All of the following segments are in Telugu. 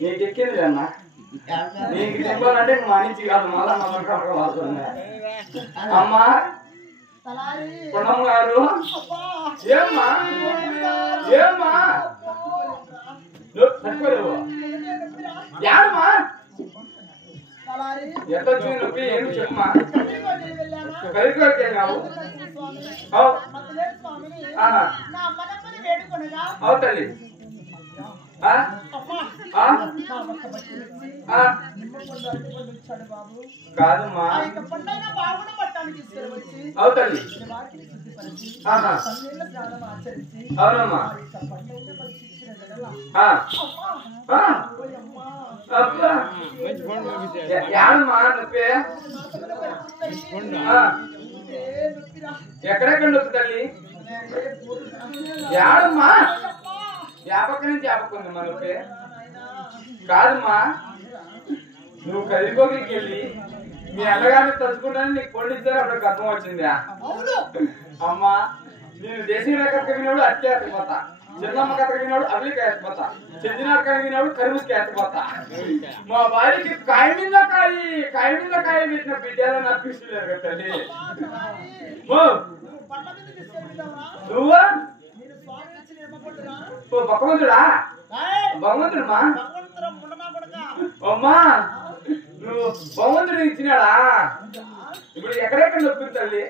నీకు ఎక్కింది అన్నా నీకు చెప్పాలంటే మనిషి కాదు మళ్ళా వస్తుంది అమ్మా పొన్నమ్మ గారు ఏమ్మా ఏమ్మా తక్కువలేవు యాడమ్మా ఎంత వచ్చింది నొప్పి ఏమి చెప్పమా కలికోరికే కావు అవు తల్లి కాదమ్మా అవు తల్లి అవునమ్మా యాడమ్మా నొప్పి ఎక్కడెక్కడ నొప్పి తల్లి యాడమ్మా యాపక్క నుంచి యాపక్కుంది మా నొప్పి కాదమ్మా నువ్వు కలిపోగిరికి వెళ్ళి మీ అన్నగారిని తలుచుకుంటాను నీకు పండిస్తారు అప్పుడు అర్థం వచ్చిందా అమ్మా నేను దేశీయ కథ వినాడు అత్తే ఎత్తపోతా చిన్నమ్మ కథ వినాడు అవిలికాయ ఎత్తపోతా చెందినాక వినాడు కరువుకి ఎత్తపోతా మా భార్యకి కాయ మీద కాయ పెట్టిన బిడ్డలని అనిపిస్తున్నారు కదా తల్లి నువ్వా భగవంతుడా భగవంతుడమ్మా అమ్మా నువ్వు భగవంతుడు ఇచ్చినాడా ఇప్పుడు ఎక్కడెక్కడ నొప్పి తల్లి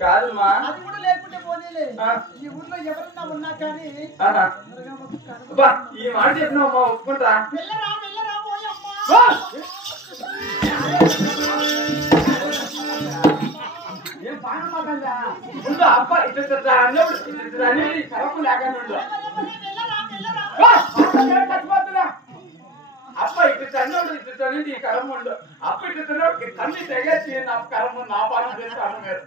కాదమ్మా ఈ మాట చెప్పినావమ్మా ఒప్పుకుంటా ఏం పానమాకందా ముందు అబ్బా ఇట్లా అనేది కరపు లేకుండా అప్ప ఇటు అన్నోడు ఇటు అనేది కరం ఉండు అప్ప ఇటు కన్ను తెగేసి నా కరం నా పానం చేస్తాను మీరు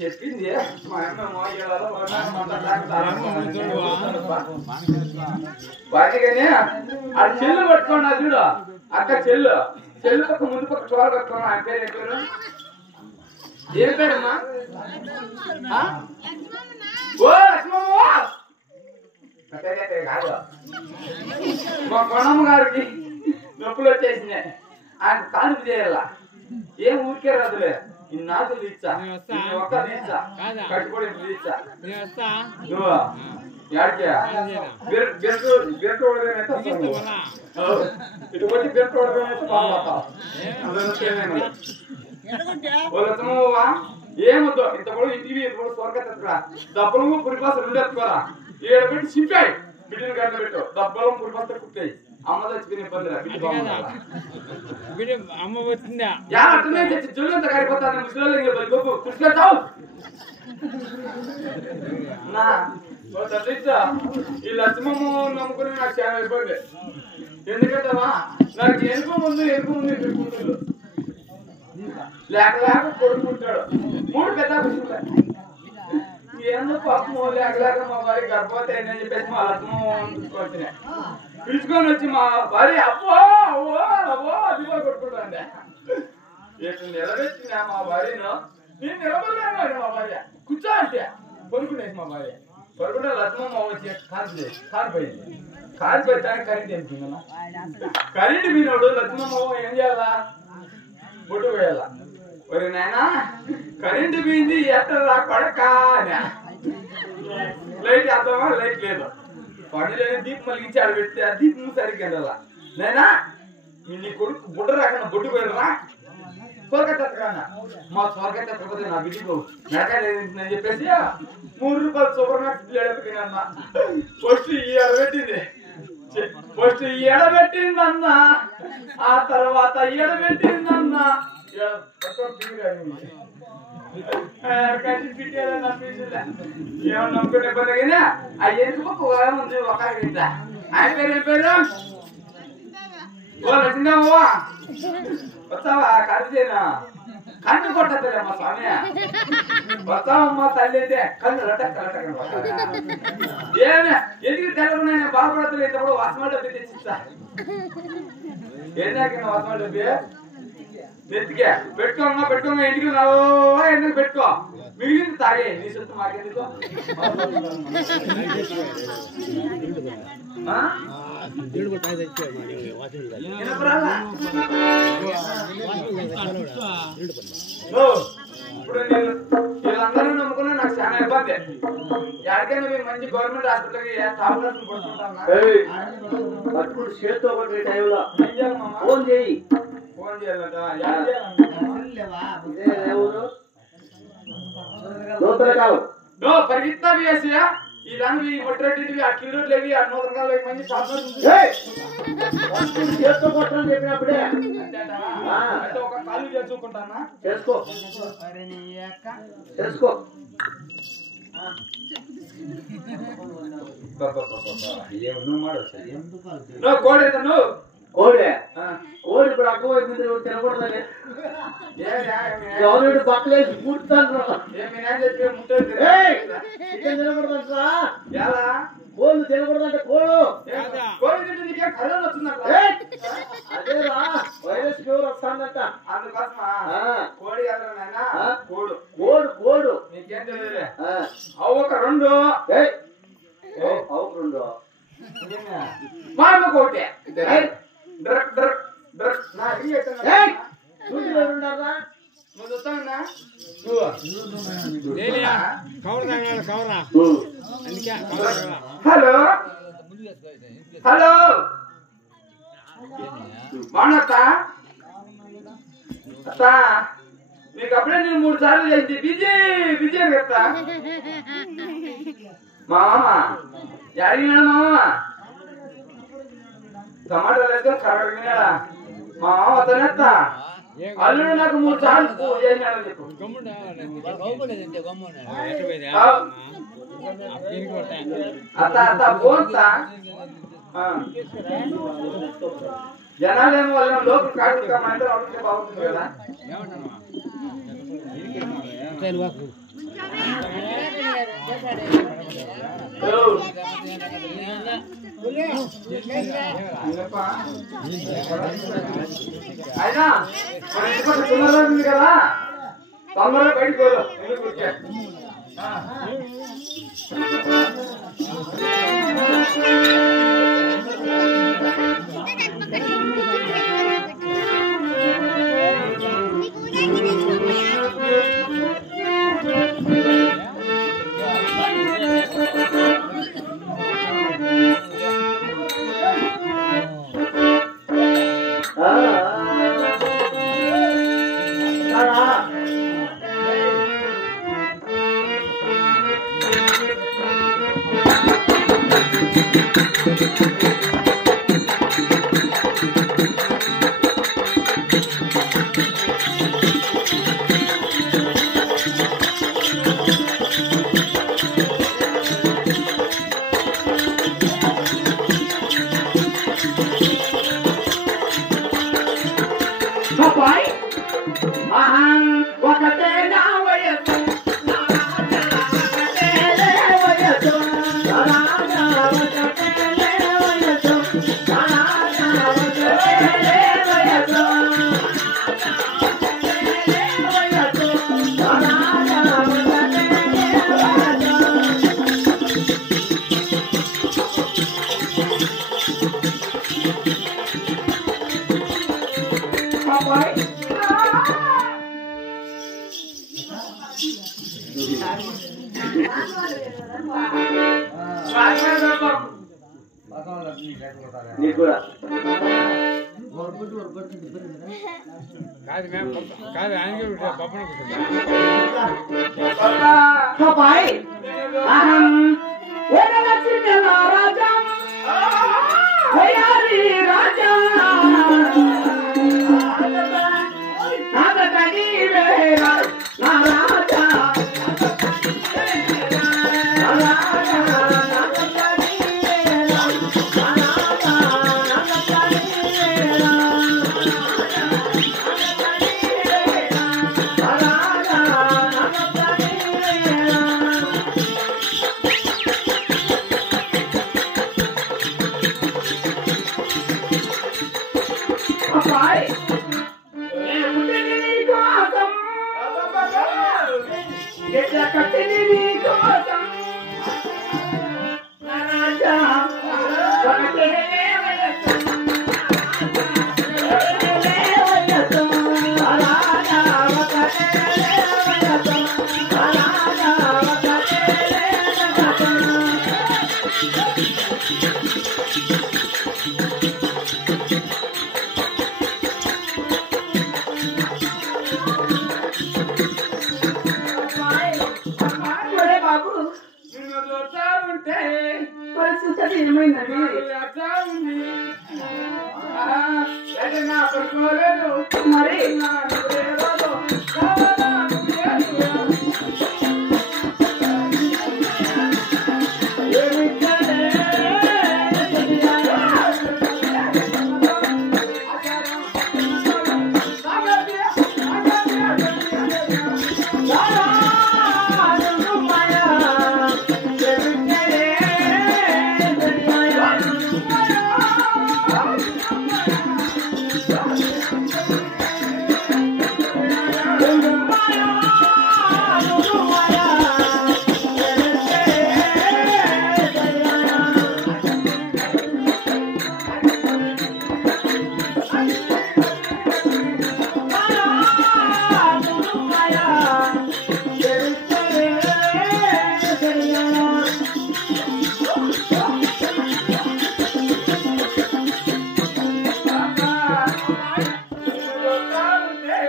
చెప్పింది మా అమ్మ వాటిగానే ఆ చెల్లు పట్టుకోండి చూడు అక్క చెల్లు పక్క ముందు పక్క చోర కట్టుకోండి ఆయన పేరు ఏం పేరమ్మా ఓ లక్ష్మమ్మ కాదు మా కొనమ్మ గారికి నొప్పులు వచ్చేసినాయి ఆయన కానుపు చేయాల ఏం ఊరికే రాదులే ఇన్నాళ్ళు తీర్చా ఒక్క తీర్చా కట్టుకోడి తీర్చా నువ్వు యాడికే ఇటు వచ్చి బెర్ట్ బాగుపోతావు ఏమొద్దు ఇంత కూడా ఇంటివి స్వర్గరా దబ్బలం పురిపాసలు ఉండేసుకోరా ఏడు పెట్టి చింపాయి బిడ్డను గడ్డ పెట్టు దబ్బలం పురిపాసలు కుట్టాయి అమ్మ తెచ్చుకునే ఇబ్బంది అమ్మ వచ్చిందా అట్లనే తెచ్చి జోలంతా కారిపోతాను ముసలి తీసుకెళ్తావు నా ఈ లక్ష్మమ్మ నమ్ముకుని నాకు చాలా ఇబ్బంది ఎందుకంటావా నాకు ఎనుక ముందు ఎనుకుంటున్నారు లేక కొడుకుంటాడు 3 పెద్ద ఏందో పాపము లేక మా భార్య గర్భవతి అయిందని చెప్పేసి మా లక్ష్మమ్మ పిలుచుకొని వచ్చి మా భార్య అబ్బో అదిగో కొట్టుకుంటాండి ఎట్లా నిలబెట్టినా మా భార్యను నేను నిలబడలేను మా భార్య కూర్చో అంటే కొనుక్కునేసి మా భార్య కొనుక్కుంటే లక్ష్మమ్మ వచ్చి కారిపోయింది కారిపోతానికి కరెంట్ ఏమిటిందమ్మా కరెంట్ మీనోడు లక్ష్మమ్మ ఏం చేయాలా బొట్టు పోయాల ఒరే నాయనా కరెంట్ పోయింది ఎట్టరా కొడక లైట్ వేద్దామా లైట్ లేదు పనులేని దీపం మలిగించి ఆడ పెడితే ఆ దీపం సరిగ్గా వెళ్ళాల నైనా నీ కొడుకు బుడ్డ రాకుండా బొట్టు పోయినరా స్వర్గతత్వన్నా మా స్వర్గతత్వపోతే నా బిడ్డకు నడకలేదని చెప్పేసి 3 రూపాయలు సూపర్ మార్కెట్ ఎడబెట్టినన్నా ఫస్ట్ ఈ ఎడబెట్టిందన్నా ఆ తర్వాత ఎడబెట్టిందన్నా ఏమన్నా నమ్ముకునే పనిగా ఆ ఎందుకు ఉంది ఒక ఆయన పేరు ఏం పేరు ఓ రచిందావా వస్తావా కరిచేనా కన్ను కొట్టద్దమ్మా స్వామి వస్తావమ్మా తల్లి అయితే కన్ను రటక్క ఏమే ఎందుకు వద్దు ఇంతప్పుడు వాసమాల డబ్బి తెచ్చిస్తా ఏం నాకిన వాసమాల డబ్బి నెత్తికే పెట్టుకోంగా ఇంటికి రావో ఎందుకు పెట్టుకో మిగిలింది తాగే నీ సొత్తు మాకెందుకో ఇప్పుడు నేను వీళ్ళందరూ నమ్ముకున్నా నాకు చాలా ఇబ్బంది ఎక్కడికైనా మీరు మంచి గవర్నమెంట్ హాస్పిటల్కి టాబ్లెట్లు కొడుతుంటాను చేతితో కొట్టే టైంలో ఫోన్ చేయి ఫోన్ చేయాలంట పరిగెత్తా వేసియా ఈ దాని మొట్టరెడ్డివి ఆ కిలోట్లేవి ఆ 100 రకాలు మంచి చేతితో కొట్టని చెప్పినప్పుడే అంటే ఒక కాలు చేసుకుంటానా చేసుకో కోడి ఇప్పుడు అక్కువ తినకూడదని గవర్నమెంట్ పక్కలేసి పూర్తాను చికెన్ తినకూడదంటా కోళ్ళు తినకూడదంటే అదేరా వైరస్ ఫీవర్ వస్తానంట అందుకోసమా కోడి కోడు కోడు కోడు నీకేం తెలియదులే అవు ఒక 2 మామ కోటే హలో హలో బాగున్నా అత్త మీకు అప్పుడే నేను 3 సార్లు చేసి బిజీ అని చెప్తా మామ యాడినా మామ టమాటా లేదు కరెక్ట్ మా మామ అతనేస్తా అల్లుడు నాకు 3 సార్లు చేసినాడని చెప్పు అత్త పోతా జనాలేమో వాళ్ళ లోపల కాకపోతే అడిగితే బాగుంటుంది కదా అయినా మన ఇంటికి తొందరగా ఉంది కదా తొందరగా బయటకు పాపాయ్ నేను పుట్టింది నీకోసం ఎట్లా కట్టింది నీకోసం నా రాజా ఒకటే వయస్సు బాబు నిన్ను చూస్తా ఉంటే పరిస్థితి ఏమైందండి అట్లా ఉంది. అయితే నా పడుకోలేదు మరి నా నిద్రేరోదు. కావాలా నిద్రేరోదు.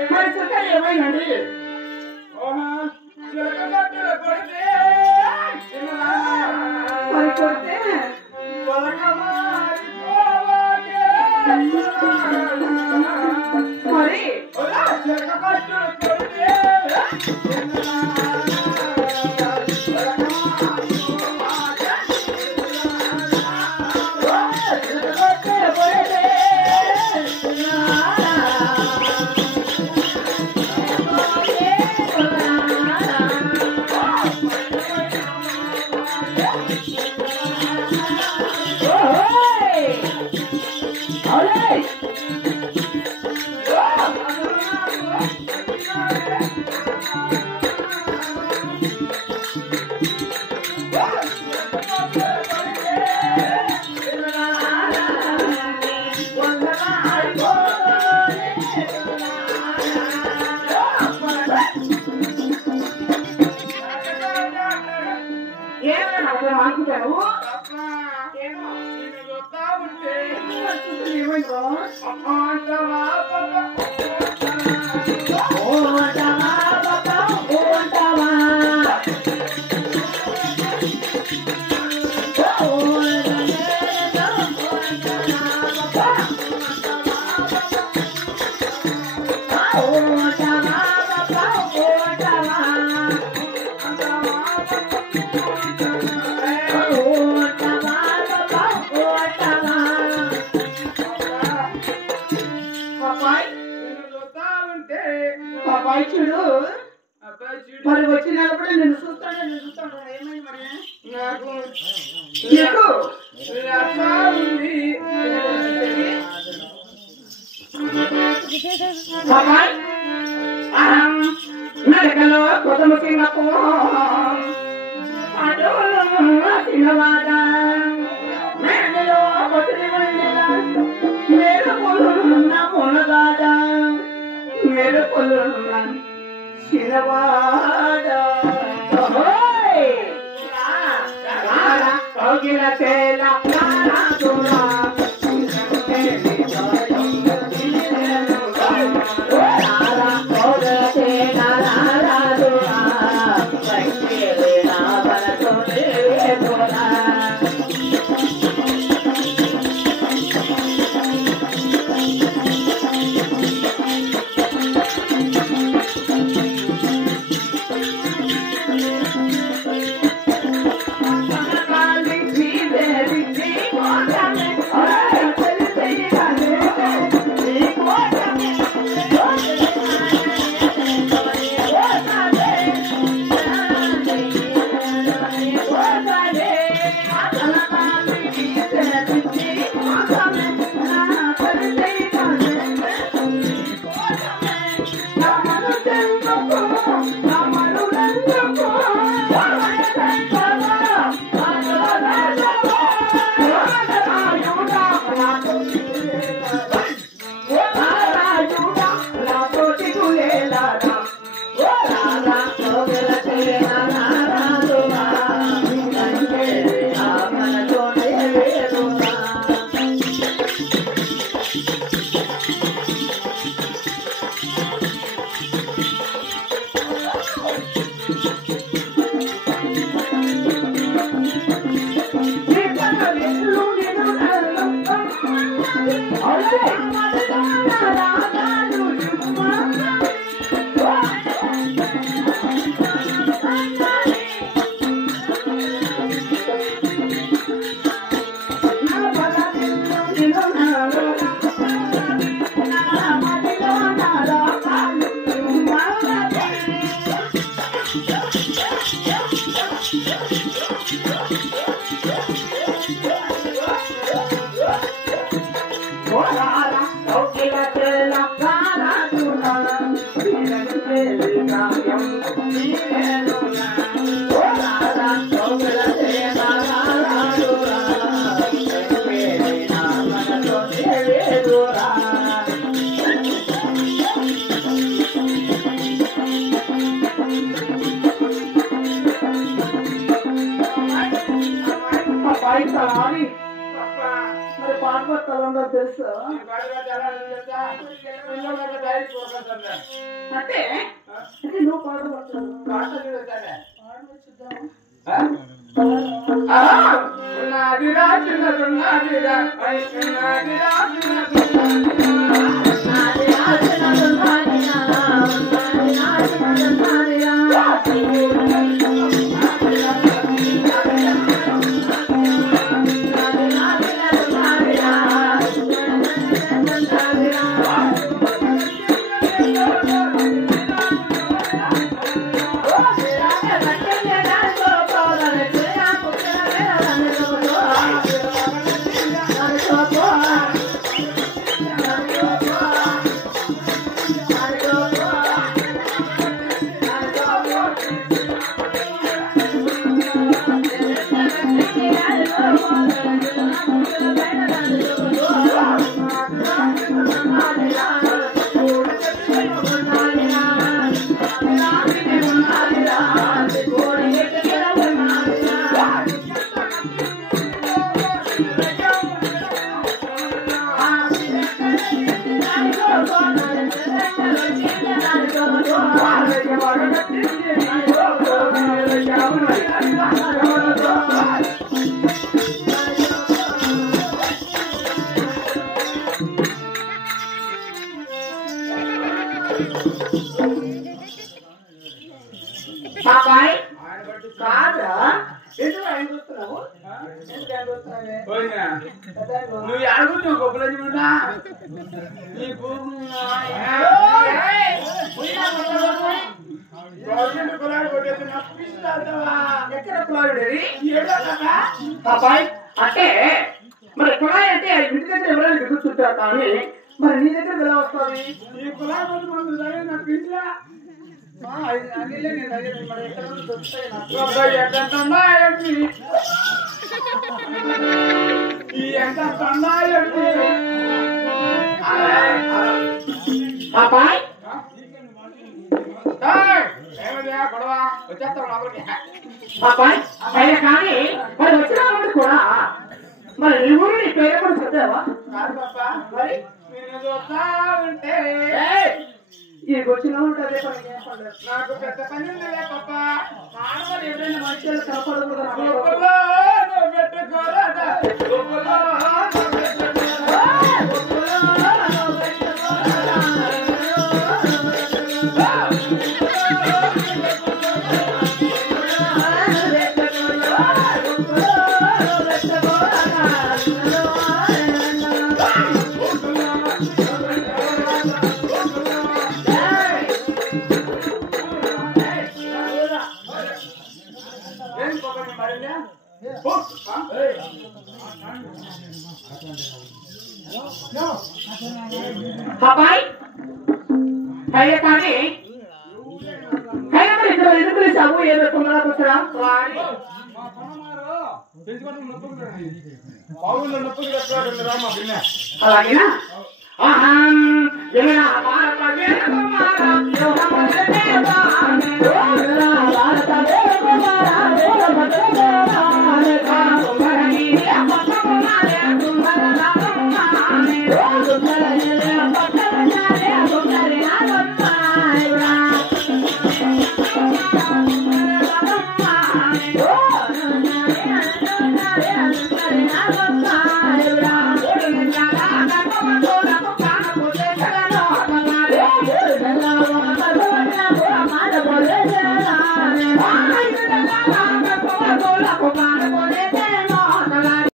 పరిస్థితి ఏమైందండి మరి కొడితే మరి ఏమైనా అనుకుంటారు ఏమైందో పాపాయ్ చూడు మరి వచ్చినప్పుడు నేను చూస్తాను ఏమైంది మరి నీకు పాపాయ్ నడకలో కొదము సింగపూ చిన్నవాడ మేడలో కొద్ది వండిన మేలు పొలున్న మునగాడ మేలు పొలున్న చిన్నవాడ కోగిల తేల మరి పాట పట్టాలన్నా తెలుసు అంటే నువ్వు పాట పట్టాలి ఉన్నదిరా చిన్నదున్నదిరా ఉన్నదిరా బాబాయ్ కాదా ఎందుకు ఆయన చూస్తున్నావు నువ్వు అడుగుతున్నావు గొప్పలజీవుడా నీకు ఎక్కడ కులాడు బాబాయ్ అంటే మరి కుళాయి అంటే ఇంటి దగ్గర ఎవరైనా దిగుతుంటారు కానీ మరి నీ దగ్గర ఎలా వస్తుంది ఈ కులాయి నా పిల్ల బాబాయ్ బాబాయ్ అయినా కానీ మరి వచ్చిన కూడా మరి నీ ఊరు నీ పేరు కూడా చదివావా మరి ఇది వచ్చిన ఉంటుంది నాకు పెద్ద పని ఉందిలే పాప మానవులు ఎవరైనా మనుషులు కనపడదు బాబాయ్ అయ్యే కానీ అయినా మరి ఇక్కడ ఎందుకు లేచావు ఏదో తొందరగా వచ్చా అలాగేనా ఆహా